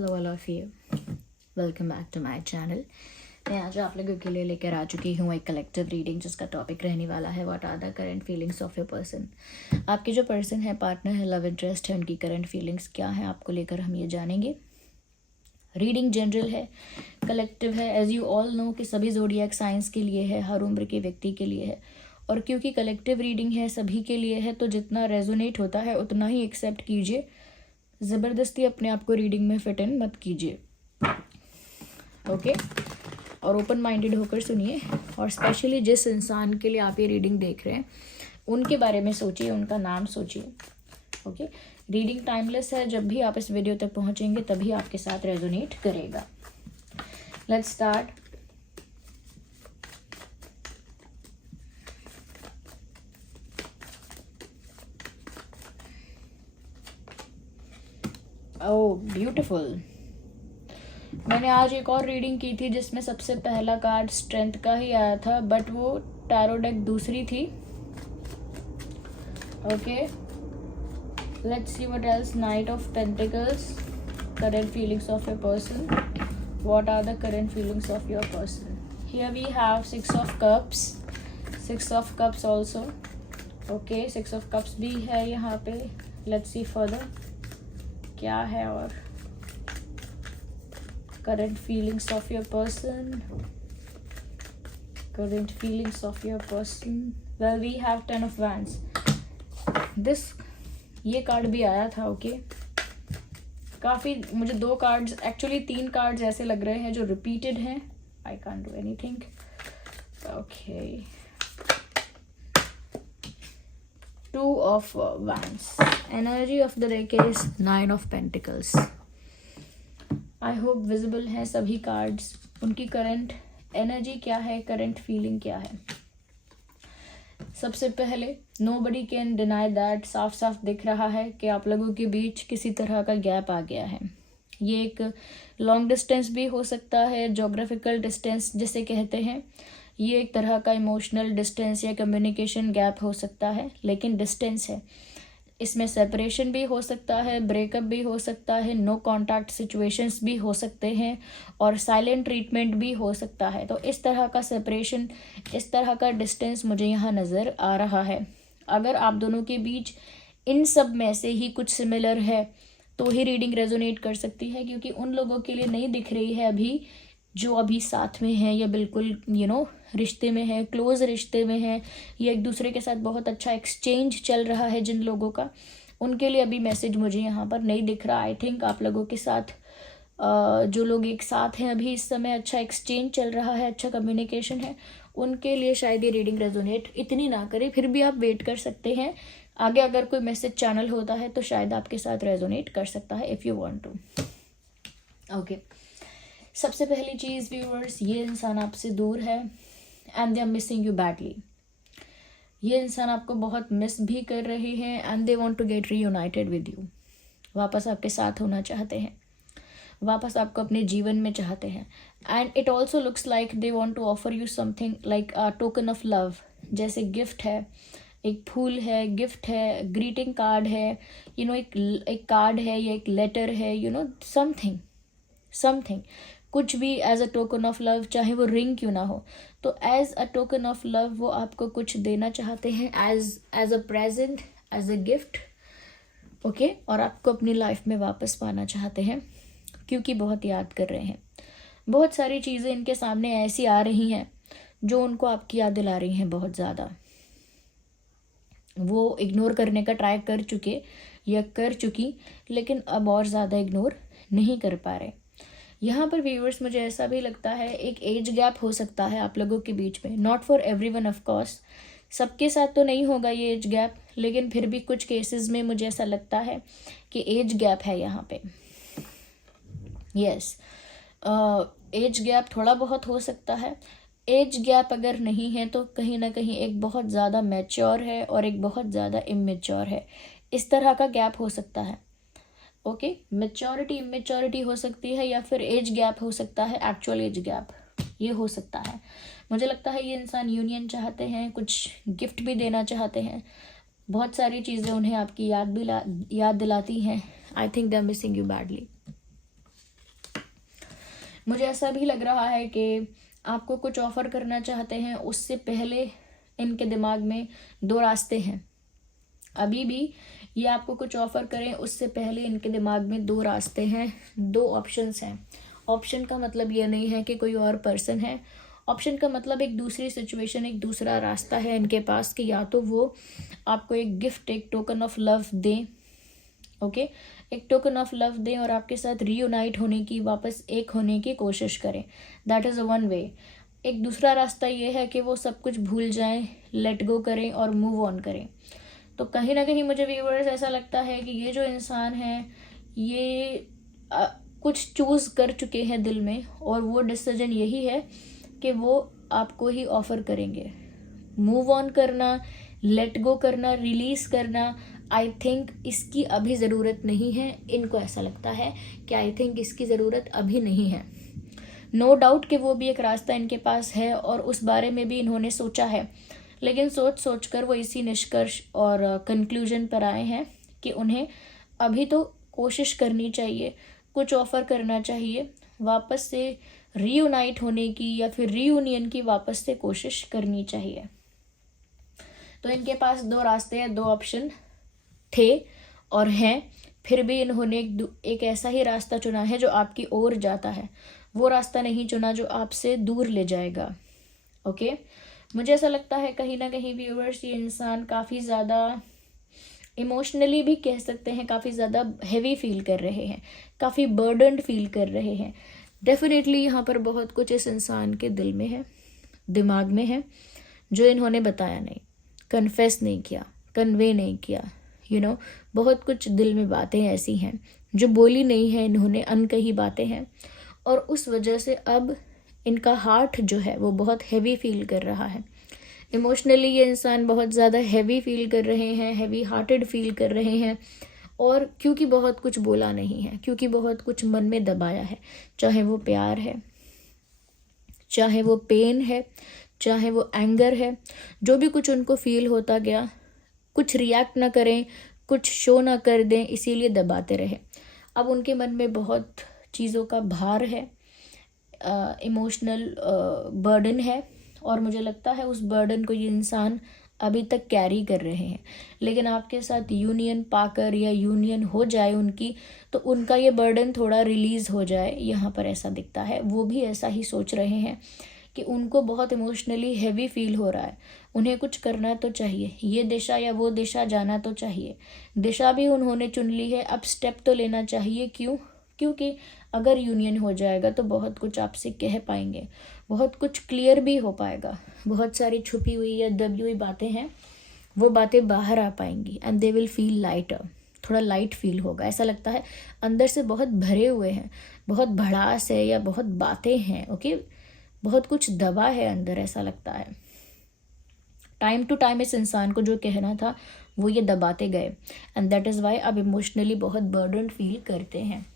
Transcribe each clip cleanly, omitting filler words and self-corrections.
Hello all of you, welcome back to my channel. मैं आज आप लोगों के लिए लेकर आ चुकी हूँ एक कलेक्टिव रीडिंग जिसका टॉपिक रहने वाला है what are the current feelings of your person. आपके जो पर्सन है, पार्टनर है, लव इंटरेस्ट है, उनकी करंट फीलिंग्स क्या है आपको लेकर हम ये जानेंगे। रीडिंग जनरल है, कलेक्टिव है। एज यू ऑल नो कि सभी ज़ोडिएक साइंस के लिए है, हर उम्र के व्यक्ति के लिए है। और क्योंकि कलेक्टिव रीडिंग है, सभी के लिए है, तो जितना रेजोनेट होता है उतना ही एक्सेप्ट कीजिए। ज़बरदस्ती अपने आप को रीडिंग में फिट इन मत कीजिए, ओके। और ओपन माइंडेड होकर सुनिए। और स्पेशली जिस इंसान के लिए आप ये रीडिंग देख रहे हैं उनके बारे में सोचिए, उनका नाम सोचिए, ओके। रीडिंग टाइमलेस है, जब भी आप इस वीडियो तक पहुंचेंगे तभी आपके साथ रेजोनेट करेगा। Let's start. Oh beautiful. मैंने आज एक और रीडिंग की थी जिसमें सबसे पहला कार्ड स्ट्रेंथ का ही आया था, बट वो टैरो डेक दूसरी थी, okay. Let's see what else. Knight of pentacles, current feelings of your person. What are the current feelings of your person. Here we have 6 of cups, 6 of cups also, okay. 6 of cups भी है यहाँ पे। Let's see further क्या है और current feelings of your person, current feelings of your person. Well, we have 10 of wands. this ये card भी आया था, ओके। काफ़ी मुझे 2 कार्ड्स, एक्चुअली 3 कार्ड्स ऐसे लग रहे हैं जो रिपीटेड हैं। I can't do anything, okay. 2 of wands. Energy of the deck is 9 of pentacles. I hope visible है सभी कार्ड्स। उनकी करंट एनर्जी क्या है, करंट फीलिंग क्या है। सबसे पहले नोबडी कैन डिनाई दैट, साफ साफ दिख रहा है कि आप लोगों के बीच किसी तरह का गैप आ गया है। ये एक लॉन्ग डिस्टेंस भी हो सकता है, जोग्राफिकल डिस्टेंस जिसे कहते हैं। ये एक तरह का इमोशनल डिस्टेंस या कम्युनिकेशन गैप हो सकता है, लेकिन डिस्टेंस है। इसमें सेपरेशन भी हो सकता है, ब्रेकअप भी हो सकता है, नो कॉन्टैक्ट सिचुएशंस भी हो सकते हैं, और साइलेंट ट्रीटमेंट भी हो सकता है। तो इस तरह का सेपरेशन, इस तरह का डिस्टेंस मुझे यहाँ नज़र आ रहा है। अगर आप दोनों के बीच इन सब में से ही कुछ सिमिलर है तो ही रीडिंग रेजोनेट कर सकती है, क्योंकि उन लोगों के लिए नहीं दिख रही है अभी जो अभी साथ में है या बिल्कुल रिश्ते में है, क्लोज रिश्ते में है, या एक दूसरे के साथ बहुत अच्छा एक्सचेंज चल रहा है। जिन लोगों का, उनके लिए अभी मैसेज मुझे यहाँ पर नहीं दिख रहा। आई थिंक आप लोगों के साथ जो लोग एक साथ हैं अभी इस समय, अच्छा एक्सचेंज चल रहा है, अच्छा कम्युनिकेशन है, उनके लिए शायद ये रीडिंग रेजोनेट इतनी ना करे। फिर भी आप वेट कर सकते हैं, आगे अगर कोई मैसेज चैनल होता है तो शायद आपके साथ रेजोनेट कर सकता है, if you want to, okay. सबसे पहली चीज़ व्यूअर्स, ये इंसान आपसे दूर है and they are missing you badly. ये इंसान आपको बहुत मिस भी कर रहे हैं and they want to get reunited with you. वापस आपके साथ होना चाहते हैं, वापस आपको अपने जीवन में चाहते हैं। And it also looks like they want to offer you something like a token of love, जैसे गिफ्ट है, एक फूल है, गिफ्ट है, ग्रीटिंग कार्ड है, एक कार्ड है या एक लेटर है, समथिंग कुछ भी as a token of love, चाहे वो रिंग क्यों ना हो, तो as a token of love वो आपको कुछ देना चाहते हैं, as a present, as a gift, okay. और आपको अपनी लाइफ में वापस पाना चाहते हैं, क्योंकि बहुत याद कर रहे हैं। बहुत सारी चीज़ें इनके सामने ऐसी आ रही हैं जो उनको आपकी याद दिला रही हैं बहुत ज़्यादा। वो इग्नोर करने का ट्राई कर चुके या कर चुकी, लेकिन अब और ज़्यादा इग्नोर नहीं कर पा रहे। यहाँ पर व्यूअर्स मुझे ऐसा भी लगता है एक एज गैप हो सकता है आप लोगों के बीच में। Not for everyone of course, सबके साथ तो नहीं होगा ये एज गैप, लेकिन फिर भी कुछ केसेस में मुझे ऐसा लगता है कि एज गैप है यहाँ पे। यस, एज गैप थोड़ा बहुत हो सकता है। एज गैप अगर नहीं है तो कहीं ना कहीं एक बहुत ज़्यादा मैच्योर है और एक बहुत ज़्यादा इमेच्योर है, इस तरह का गैप हो सकता है, ओके। मैच्योरिटी इमेच्योरिटी हो सकती है, या फिर एज गैप हो सकता है, एक्चुअल एज गैप, ये हो सकता है। मुझे लगता है ये इंसान यूनियन चाहते हैं, कुछ गिफ्ट भी देना चाहते हैं, बहुत सारी चीज़ें उन्हें आपकी याद दिलाती हैं। I think they are missing you badly. मुझे ऐसा भी लग रहा है कि आपको कुछ ऑफ़र करना चाहते हैं, उससे पहले इनके दिमाग में दो रास्ते हैं। अभी भी ये आपको कुछ ऑफ़र करें उससे पहले इनके दिमाग में दो रास्ते हैं, दो ऑप्शंस हैं। ऑप्शन का मतलब ये नहीं है कि कोई और पर्सन है, ऑप्शन का मतलब एक दूसरी सिचुएशन, एक दूसरा रास्ता है इनके पास कि या तो वो आपको एक गिफ्ट, एक टोकन ऑफ लव दें, ओके, एक टोकन ऑफ लव दें और आपके साथ रीयूनाइट होने की, वापस एक होने की कोशिश करें। That is a one way. एक दूसरा रास्ता ये है कि वो सब कुछ भूल जाएं, लेट गो करें और मूव ऑन करें। तो कहीं ना कहीं मुझे व्यूअर्स ऐसा लगता है कि ये जो इंसान है ये कुछ चूज़ कर चुके हैं दिल में, और वो डिसीजन यही है कि वो आपको ही ऑफ़र करेंगे। मूव ऑन करना, लेट गो करना, रिलीज़ करना, आई थिंक इसकी अभी ज़रूरत नहीं है। इनको ऐसा लगता है कि आई थिंक इसकी ज़रूरत अभी नहीं है। नो डाउट कि वो भी एक रास्ता इनके पास है और उस बारे में भी इन्होंने सोचा है, लेकिन सोच कर वो इसी निष्कर्ष और कंक्लूजन पर आए हैं कि उन्हें अभी तो कोशिश करनी चाहिए, कुछ ऑफ़र करना चाहिए, वापस से रीयूनाइट होने की या फिर रीयूनियन की वापस से कोशिश करनी चाहिए। तो इनके पास दो रास्ते हैं, दो ऑप्शन थे और हैं, फिर भी इन्होंने एक ऐसा ही रास्ता चुना है जो आपकी ओर जाता है। वो रास्ता नहीं चुना जो आपसे दूर ले जाएगा। ओके, मुझे ऐसा लगता है कहीं ना कहीं व्यूअर्स ये इंसान काफ़ी ज़्यादा इमोशनली भी कह सकते हैं, काफ़ी ज़्यादा हैवी फील कर रहे हैं, काफ़ी बर्डन्ड फील कर रहे हैं। डेफिनेटली यहाँ पर बहुत कुछ इस इंसान के दिल में है, दिमाग में है, जो इन्होंने बताया नहीं, कन्फेस नहीं किया, कन्वे नहीं किया। बहुत कुछ दिल में बातें ऐसी हैं जो बोली नहीं है इन्होंने, अनकही बातें हैं, और उस वजह से अब इनका हार्ट जो है वो बहुत हैवी फील कर रहा है। इमोशनली ये इंसान बहुत ज़्यादा हैवी फील कर रहे हैं, हैवी हार्टेड फील कर रहे हैं, और क्योंकि बहुत कुछ बोला नहीं है, क्योंकि बहुत कुछ मन में दबाया है, चाहे वो प्यार है, चाहे वो पेन है, चाहे वो एंगर है, जो भी कुछ उनको फील होता गया, कुछ रिएक्ट ना करें, कुछ शो ना कर दें, इसीलिए दबाते रहे। अब उनके मन में बहुत चीज़ों का भार है, इमोशनल बर्डन है, और मुझे लगता है उस बर्डन को ये इंसान अभी तक कैरी कर रहे हैं। लेकिन आपके साथ यूनियन पाकर या यूनियन हो जाए उनकी, तो उनका ये बर्डन थोड़ा रिलीज़ हो जाए, यहाँ पर ऐसा दिखता है। वो भी ऐसा ही सोच रहे हैं कि उनको बहुत इमोशनली हैवी फील हो रहा है, उन्हें कुछ करना तो चाहिए, ये दिशा या वो दिशा जाना तो चाहिए। दिशा भी उन्होंने चुन ली है, अब स्टेप तो लेना चाहिए। क्योंकि अगर यूनियन हो जाएगा तो बहुत कुछ आपसे कह पाएंगे, बहुत कुछ क्लियर भी हो पाएगा, बहुत सारी छुपी हुई या दबी हुई बातें हैं, वो बातें बाहर आ पाएंगी, and they will feel lighter, थोड़ा लाइट फील होगा। ऐसा लगता है अंदर से बहुत भरे हुए हैं, बहुत भड़ास है या बहुत बातें हैं, ओके, बहुत कुछ दबा है अंदर, ऐसा लगता है। टाइम टू टाइम इस इंसान को जो कहना था वो ये दबाते गए, एंड दैट इज़ वाई अब इमोशनली बहुत बर्डन फील करते हैं।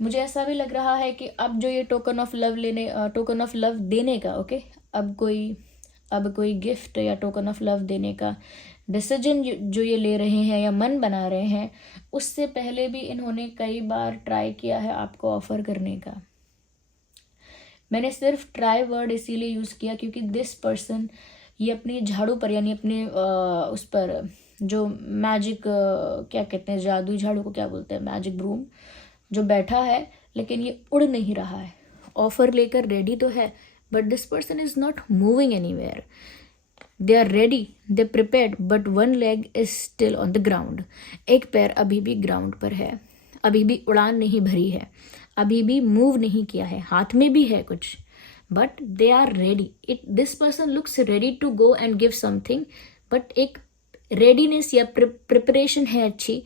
मुझे ऐसा भी लग रहा है कि अब जो ये टोकन ऑफ लव देने का, ओके, अब कोई गिफ्ट या टोकन ऑफ लव देने का डिसीजन जो ये ले रहे हैं या मन बना रहे हैं, उससे पहले भी इन्होंने कई बार ट्राई किया है आपको ऑफर करने का। मैंने सिर्फ ट्राई वर्ड इसीलिए यूज़ किया क्योंकि दिस पर्सन ये अपनी झाड़ू पर, यानी अपने उस पर जो मैजिक क्या कहते हैं, जादुई झाड़ू को क्या बोलते हैं, मैजिक ब्रूम, जो बैठा है, लेकिन ये उड़ नहीं रहा है। ऑफर लेकर रेडी तो है, but this person is not moving anywhere. They are ready, they prepared, but one leg is still on the ground. एक पैर अभी भी ग्राउंड पर है, अभी भी उड़ान नहीं भरी है, अभी भी मूव नहीं किया है, हाथ में भी है कुछ, but they are ready. This person looks ready to go and give something, but एक रेडीनेस या प्रिपरेशन है अच्छी,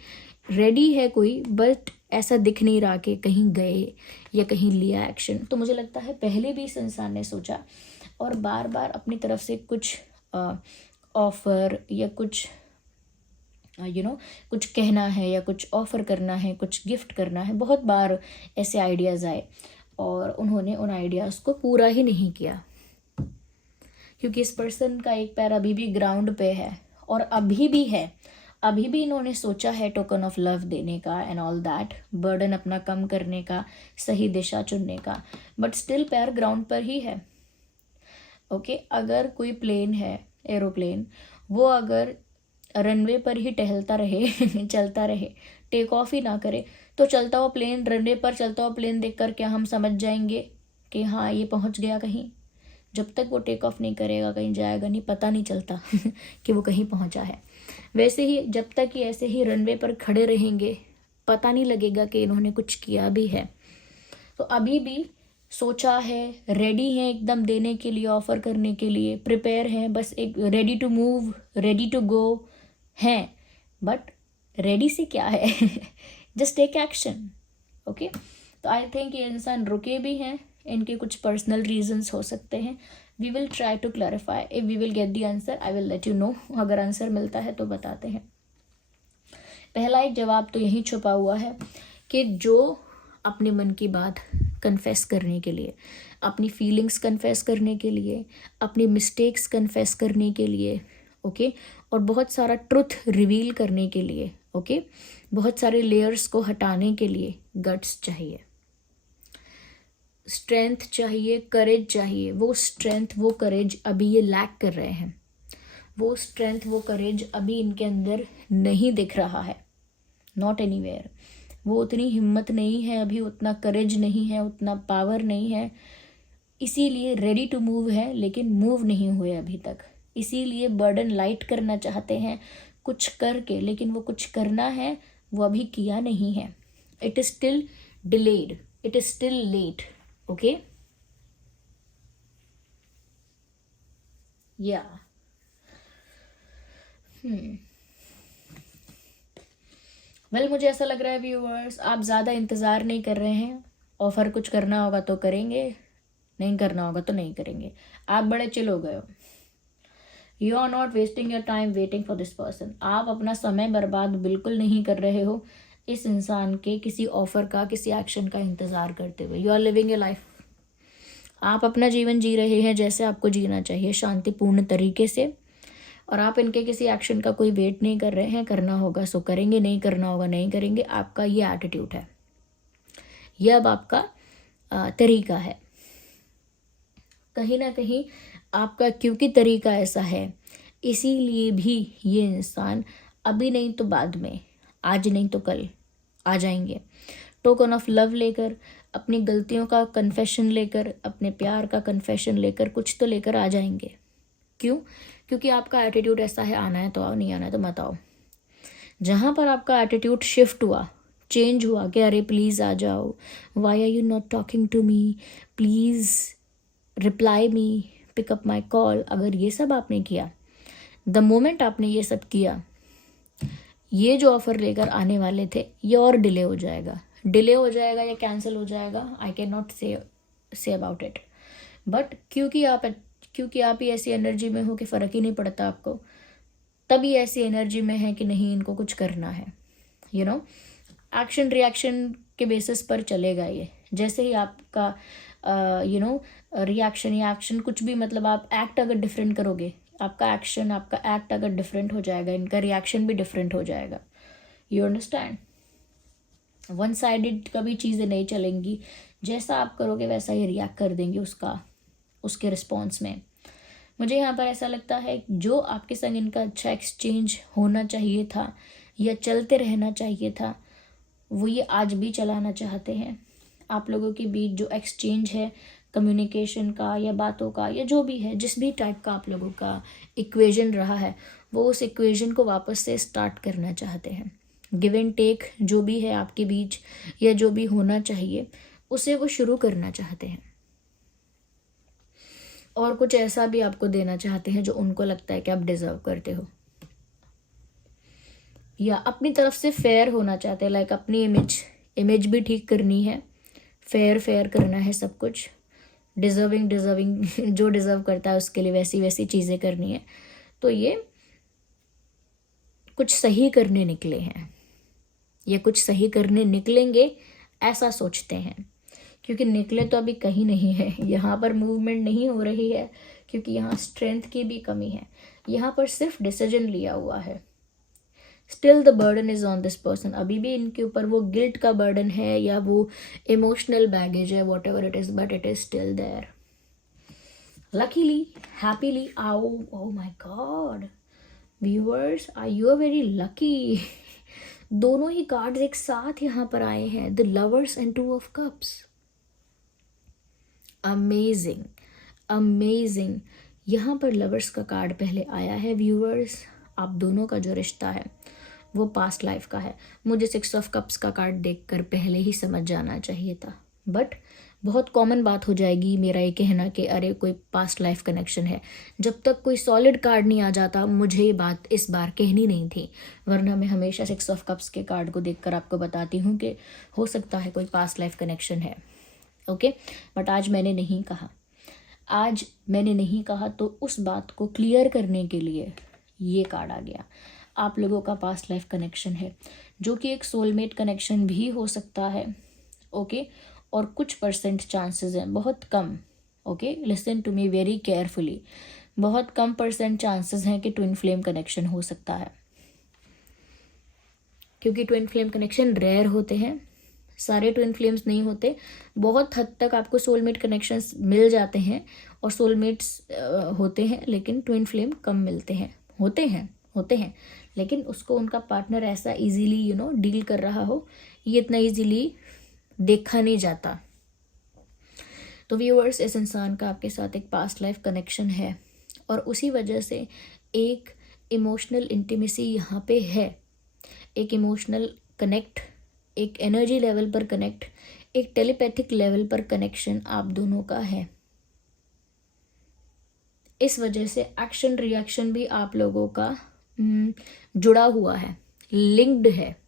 रेडी है कोई, बट ऐसा दिख नहीं रहा कि कहीं गए या कहीं लिया एक्शन। तो मुझे लगता है पहले भी इस इंसान ने सोचा और बार बार अपनी तरफ से कुछ ऑफर या कुछ कुछ कहना है या कुछ ऑफर करना है, कुछ गिफ्ट करना है, बहुत बार ऐसे आइडियाज़ आए और उन्होंने उन आइडियाज़ को पूरा ही नहीं किया, क्योंकि इस पर्सन का एक पैर अभी भी ग्राउंड पे है और अभी भी है, अभी भी इन्होंने सोचा है टोकन ऑफ लव देने का एंड ऑल दैट, बर्डन अपना कम करने का, सही दिशा चुनने का, बट स्टिल पैर ग्राउंड पर ही है। ओके, अगर कोई प्लेन है, एरोप्लेन, वो अगर रनवे पर ही टहलता रहे चलता रहे, टेक ऑफ ही ना करे, तो चलता हुआ प्लेन, रनवे पर चलता हुआ प्लेन देखकर क्या हम समझ जाएंगे कि हाँ ये पहुंच गया कहीं? जब तक वो टेक ऑफ नहीं करेगा कहीं जाएगा नहीं, पता नहीं चलता कि वो कहीं पहुंचा है। वैसे ही जब तक ये ऐसे ही रनवे पर खड़े रहेंगे, पता नहीं लगेगा कि इन्होंने कुछ किया भी है। तो अभी भी सोचा है, रेडी हैं एकदम देने के लिए, ऑफर करने के लिए प्रिपेयर हैं, बस एक ready to move, ready to go हैं, बट रेडी से क्या है जस्ट टेक एक्शन। ओके, तो आई थिंक ये इंसान रुके भी हैं, इनके कुछ पर्सनल रीजंस हो सकते हैं। We will try to clarify, if we will get the answer I will let you know. अगर आंसर मिलता है तो बताते हैं। पहला एक जवाब तो यही छुपा हुआ है कि जो अपने मन की बात कन्फेस करने के लिए, अपनी फीलिंग्स कन्फेस करने के लिए, अपनी मिस्टेक्स कन्फेस करने के लिए, ओके, और बहुत सारा ट्रुथ रिवील करने के लिए, ओके, बहुत सारे लेयर्स को हटाने के लिए गट्स चाहिए, स्ट्रेंथ चाहिए, करेज चाहिए। वो स्ट्रेंथ, वो करेज अभी ये लैक कर रहे हैं। वो स्ट्रेंथ, वो करेज अभी इनके अंदर नहीं दिख रहा है, नॉट एनीवेयर। वो उतनी हिम्मत नहीं है अभी, उतना करेज नहीं है, उतना पावर नहीं है, इसीलिए रेडी टू मूव है लेकिन मूव नहीं हुए अभी तक। इसीलिए बर्डन लाइट करना चाहते हैं कुछ करके, लेकिन वो कुछ करना है वो अभी किया नहीं है। It is still delayed, it is still let. Okay, या वेल, मुझे ऐसा लग रहा है व्यूअर्स, आप ज़्यादा इंतज़ार नहीं कर रहे हैं। ऑफ़र कुछ करना होगा तो करेंगे, नहीं करना होगा तो नहीं करेंगे। आप बड़े चिल हो गए हो। You are not wasting your time waiting for this person. आप अपना समय बर्बाद बिल्कुल नहीं कर रहे हो इस इंसान के किसी ऑफ़र का, किसी एक्शन का इंतज़ार करते हुए। You are living a life. आप अपना जीवन जी रहे हैं जैसे आपको जीना चाहिए, शांतिपूर्ण तरीके से, और आप इनके किसी एक्शन का कोई वेट नहीं कर रहे हैं। करना होगा सो करेंगे, नहीं करना होगा नहीं करेंगे। आपका ये एटीट्यूड है, ये अब आपका तरीका है। कहीं ना कहीं आपका क्योंकि तरीका ऐसा है, इसीलिए भी ये इंसान अभी नहीं तो बाद में, आज नहीं तो कल आ जाएंगे। टोकन ऑफ लव लेकर, अपनी गलतियों का कन्फेशन लेकर, अपने प्यार का कन्फेशन लेकर, कुछ तो लेकर आ जाएंगे। क्यों? क्योंकि आपका एटीट्यूड ऐसा है, आना है तो आओ, नहीं आना है तो मत आओ। जहाँ पर आपका एटीट्यूड शिफ्ट हुआ, चेंज हुआ कि अरे प्लीज़ आ जाओ, why are you not talking to me, please reply me, pick up my call, अगर ये सब आपने किया, द मोमेंट आपने ये सब किया, ये जो ऑफ़र लेकर आने वाले थे ये और डिले हो जाएगा। डिले हो जाएगा या कैंसिल हो जाएगा, I can not say about it, but क्योंकि आप ही ऐसी एनर्जी में हो कि फ़र्क ही नहीं पड़ता आपको, तभी ऐसी एनर्जी में है कि नहीं इनको कुछ करना है। यू नो, एक्शन रिएक्शन के बेसिस पर चलेगा ये। जैसे ही आपका रिएक्शन या एक्शन कुछ भी, मतलब आप एक्ट अगर डिफरेंट करोगे, आपका एक्शन, आपका एक्ट अगर डिफरेंट हो जाएगा, इनका रिएक्शन भी डिफरेंट हो जाएगा। You understand? वन साइडेड कभी चीज़ें नहीं चलेंगी। जैसा आप करोगे वैसा ही रिएक्ट कर देंगे उसके रिस्पॉन्स में। मुझे यहाँ पर ऐसा लगता है जो आपके संग इनका अच्छा एक्सचेंज होना चाहिए था या चलते रहना चाहिए था, वो ये आज भी चलाना चाहते हैं। आप लोगों के बीच जो एक्सचेंज है कम्युनिकेशन का या बातों का या जो भी है, जिस भी टाइप का आप लोगों का इक्वेशन रहा है, वो उस इक्वेशन को वापस से स्टार्ट करना चाहते हैं। गिव एंड टेक जो भी है आपके बीच या जो भी होना चाहिए, उसे वो शुरू करना चाहते हैं। और कुछ ऐसा भी आपको देना चाहते हैं जो उनको लगता है कि आप डिजर्व करते हो, या अपनी तरफ से फेयर होना चाहते हैं। लाइक अपनी इमेज भी ठीक करनी है, फेयर करना है सब कुछ। डिजर्विंग जो डिजर्व करता है उसके लिए वैसी चीज़ें करनी है। तो ये कुछ सही करने निकले हैं या कुछ सही करने निकलेंगे, ऐसा सोचते हैं। क्योंकि निकले तो अभी कहीं नहीं है, यहाँ पर मूवमेंट नहीं हो रही है, क्योंकि यहाँ स्ट्रेंथ की भी कमी है। यहाँ पर सिर्फ डिसीजन लिया हुआ है, still the burden is on this person. अभी भी इनके ऊपर वो गिल्ट का बर्डन है या वो इमोशनल बैगेज है, whatever it is, but it is still there. Luckily, happily, oh my god, viewers, you are very lucky. दोनों ही कार्ड्स एक साथ यहाँ पर आए हैं, the lovers and two of cups. Amazing, amazing. यहाँ पर लवर्स का कार्ड पहले आया है व्यूअर्स. आप दोनों का जो रिश्ता है वो पास्ट लाइफ का है. मुझे 6 ऑफ कप्स का कार्ड देखकर पहले ही समझ जाना चाहिए था, बट बहुत कॉमन बात हो जाएगी मेरा ये कहना कि अरे कोई पास्ट लाइफ कनेक्शन है. जब तक कोई सॉलिड कार्ड नहीं आ जाता मुझे ये बात इस बार कहनी नहीं थी, वरना मैं हमेशा 6 ऑफ कप्स के कार्ड को देखकर आपको बताती हूँ कि हो सकता है कोई पास्ट लाइफ कनेक्शन है. ओके, बट आज मैंने नहीं कहा. आज मैंने नहीं कहा तो उस बात को क्लियर करने के लिए ये कार्ड आ गया. आप लोगों का पास्ट लाइफ कनेक्शन है जो कि एक सोलमेट कनेक्शन भी हो सकता है. ओके, और कुछ परसेंट चांसेस हैं, बहुत कम. Okay, listen to me very carefully. बहुत कम परसेंट चांसेस हैं कि ट्विन फ्लेम कनेक्शन हो सकता है, क्योंकि ट्विन फ्लेम कनेक्शन रेयर होते हैं. सारे ट्विन फ्लेम्स नहीं होते. बहुत हद तक आपको सोलमेट कनेक्शंस मिल जाते हैं और सोलमेट्स होते हैं, लेकिन ट्विन फ्लेम कम मिलते हैं. होते हैं लेकिन उसको उनका पार्टनर ऐसा इजीली डील कर रहा हो, ये इतना इजीली देखा नहीं जाता. तो व्यूअर्स, इस इंसान का आपके साथ एक पास्ट लाइफ कनेक्शन है और उसी वजह से एक इमोशनल इंटीमेसी यहाँ पे है. एक इमोशनल कनेक्ट, एक एनर्जी लेवल पर कनेक्ट, एक टेलीपैथिक लेवल पर कनेक्शन आप दोनों का है. इस वजह से एक्शन रिएक्शन भी आप लोगों का जुड़ा हुआ है, लिंक्ड है.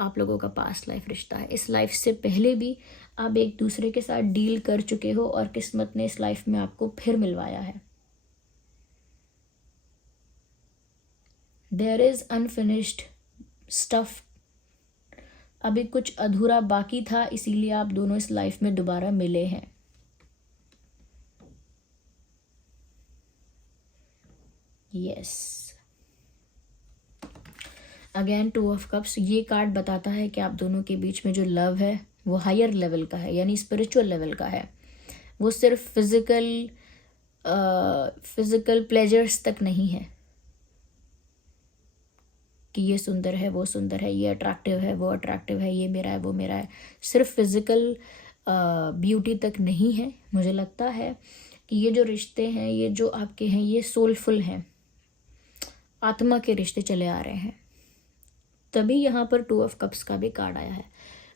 आप लोगों का पास्ट लाइफ रिश्ता है. इस लाइफ से पहले भी आप एक दूसरे के साथ डील कर चुके हो और किस्मत ने इस लाइफ में आपको फिर मिलवाया है. There is unfinished stuff. अभी कुछ अधूरा बाकी था, इसीलिए आप दोनों इस लाइफ में दोबारा मिले हैं. Yes, again 2 of cups. ये कार्ड बताता है कि आप दोनों के बीच में जो लव है वो हायर लेवल का है, यानी स्पिरिचुअल लेवल का है. वो सिर्फ फिजिकल प्लेजर्स तक नहीं है कि ये सुंदर है, वो सुंदर है, ये अट्रैक्टिव है, वो अट्रैक्टिव है, ये मेरा है, वो मेरा है. सिर्फ फिजिकल ब्यूटी तक नहीं है. मुझे लगता है कि ये जो रिश्ते हैं, ये जो आपके हैं, ये सोलफुल हैं, आत्मा के रिश्ते चले आ रहे हैं. तभी यहाँ पर 2 ऑफ कप्स का भी कार्ड आया है.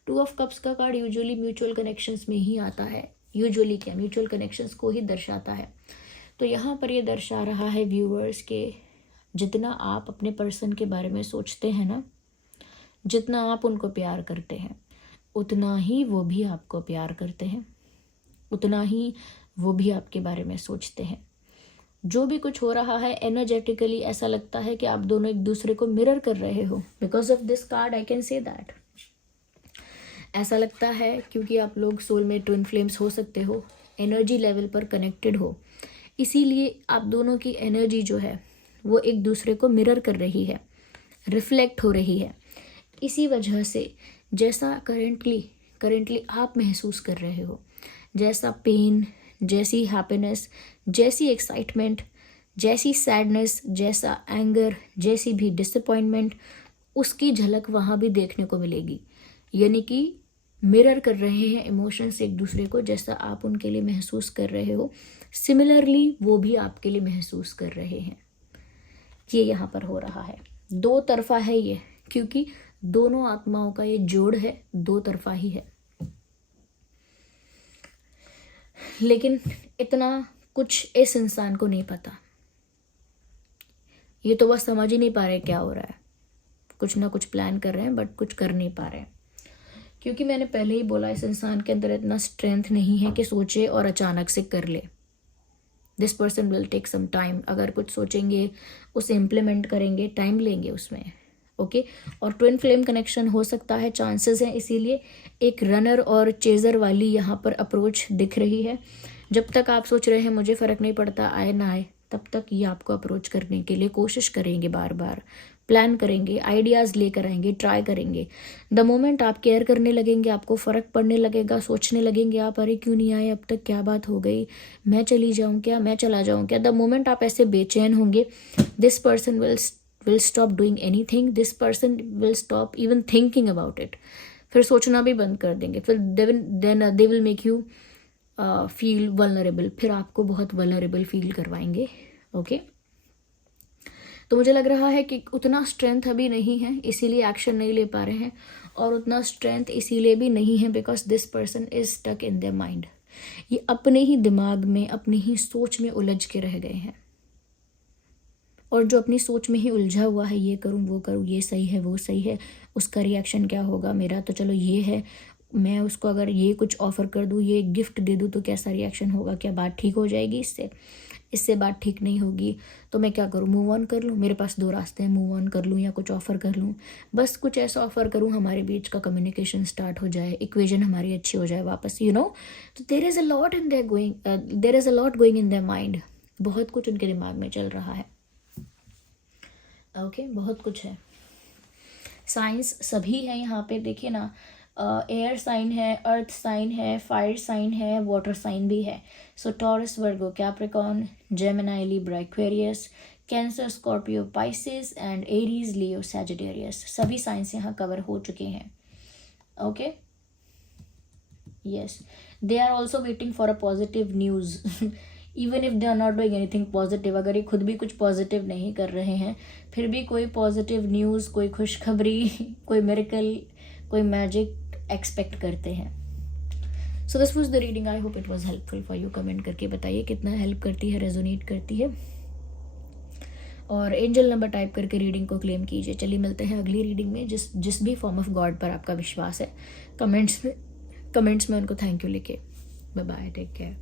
2 ऑफ कप्स का कार्ड यूजुअली म्यूचुअल कनेक्शंस में ही आता है. यूजुअली क्या, म्यूचुअल कनेक्शंस को ही दर्शाता है. तो यहाँ पर ये दर्शा रहा है व्यूअर्स के जितना आप अपने पर्सन के बारे में सोचते हैं ना, जितना आप उनको प्यार करते हैं, उतना ही वो भी आपको प्यार करते हैं, उतना ही वो भी आपके बारे में सोचते हैं. जो भी कुछ हो रहा है एनर्जेटिकली ऐसा लगता है कि आप दोनों एक दूसरे को मिरर कर रहे हो. Because of this card I can say that. ऐसा लगता है क्योंकि आप लोग सोलमेट ट्विन फ्लेम्स हो सकते हो, एनर्जी लेवल पर कनेक्टेड हो, इसीलिए आप दोनों की एनर्जी जो है वो एक दूसरे को मिरर कर रही है, रिफ्लेक्ट हो रही है. इसी वजह से जैसा करेंटली आप महसूस कर रहे हो, जैसा पेन, जैसी हैप्पीनेस, जैसी एक्साइटमेंट, जैसी सैडनेस, जैसा एंगर, जैसी भी डिसअपॉइंटमेंट, उसकी झलक वहाँ भी देखने को मिलेगी. यानी कि मिरर कर रहे हैं इमोशंस एक दूसरे को. जैसा आप उनके लिए महसूस कर रहे हो, सिमिलरली वो भी आपके लिए महसूस कर रहे हैं. ये यहाँ पर हो रहा है. 2 तरफा है ये, क्योंकि दोनों आत्माओं का ये जोड़ है, 2 तरफा ही है. लेकिन इतना कुछ इस इंसान को नहीं पता. ये तो बस समझ ही नहीं पा रहे क्या हो रहा है. कुछ ना कुछ प्लान कर रहे हैं बट कुछ कर नहीं पा रहे हैं. क्योंकि मैंने पहले ही बोला, इस इंसान के अंदर इतना स्ट्रेंथ नहीं है कि सोचे और अचानक से कर ले. This person will take some time. अगर कुछ सोचेंगे, उसे इम्प्लीमेंट करेंगे, टाइम लेंगे उसमें. ओके, और ट्विन फ्लेम कनेक्शन हो सकता है, चांसेस हैं. इसीलिए एक रनर और चेजर वाली यहाँ पर अप्रोच दिख रही है. जब तक आप सोच रहे हैं मुझे फ़र्क नहीं पड़ता, आए ना आए, तब तक ये आपको अप्रोच करने के लिए कोशिश करेंगे बार बार. प्लान करेंगे, आइडियाज़ लेकर आएंगे, ट्राई करेंगे। द मोमेंट आप केयर करने लगेंगे, आपको फ़र्क पड़ने लगेगा, सोचने लगेंगे आप, अरे क्यों नहीं आए अब तक, क्या बात हो गई, मैं चली जाऊँ क्या, मैं चला जाऊँ क्या। द मोमेंट आप ऐसे बेचैन होंगे, this person will stop doing anything, this person will stop even thinking about it. फिर सोचना भी बंद कर देंगे। फिर they will make you feel vulnerable, फिर आपको बहुत वल्नरेबल फील करवाएंगे। ओके, तो मुझे लग रहा है कि उतना स्ट्रेंथ अभी नहीं है, इसीलिए एक्शन नहीं ले पा रहे हैं, और उतना स्ट्रेंथ इसीलिए भी नहीं है because this person is stuck in their mind. ये अपने ही दिमाग में, अपनी ही सोच में उलझ के रह गए हैं, और जो अपनी सोच में ही उलझा हुआ है, ये करूँ वो करूँ, ये सही है वो सही है, उसका रिएक्शन क्या होगा, मेरा तो चलो ये है, मैं उसको अगर ये कुछ ऑफ़र कर दूँ, ये गिफ्ट दे दूँ तो कैसा रिएक्शन होगा, क्या बात ठीक हो जाएगी इससे बात ठीक नहीं होगी, तो मैं क्या करूँ, मूव ऑन कर लूँ। मेरे पास दो रास्ते हैं, मूव ऑन कर लूँ या कुछ ऑफ़र कर लूँ। बस कुछ ऐसा ऑफ़र करूँ हमारे बीच का कम्युनिकेशन स्टार्ट हो जाए, इक्वेशन हमारी अच्छी हो जाए वापस, तो there is a lot going in their mind. बहुत कुछ उनके दिमाग में चल रहा है। ओके, बहुत कुछ है। साइंस सभी है यहाँ पे, देखिए ना, एयर साइन है, अर्थ साइन है, फायर साइन है, वाटर साइन भी है। So Taurus, Virgo, Capricorn, Gemini, Libra, Aquarius, Cancer, Scorpio, Pisces and Aries, Leo, Sagittarius, सभी साइंस यहाँ कवर हो चुके हैं। Okay, yes, they are also waiting for a positive news even if they are not doing anything positive. अगर ये खुद भी कुछ पॉजिटिव नहीं कर रहे हैं, फिर भी कोई पॉजिटिव न्यूज़, कोई खुशखबरी, कोई मिरेकल, कोई मैजिक एक्सपेक्ट करते हैं। So this was the reading, I hope it was helpful for you. Comment करके बताइए कितना हेल्प करती है, रेजोनेट करती है, और एंजल नंबर टाइप करके रीडिंग को क्लेम कीजिए। चलिए मिलते हैं अगली रीडिंग में। जिस भी फॉर्म ऑफ गॉड पर आपका विश्वास है, कमेंट्स में उनको थैंक यू लिखे। Bye bye, take care.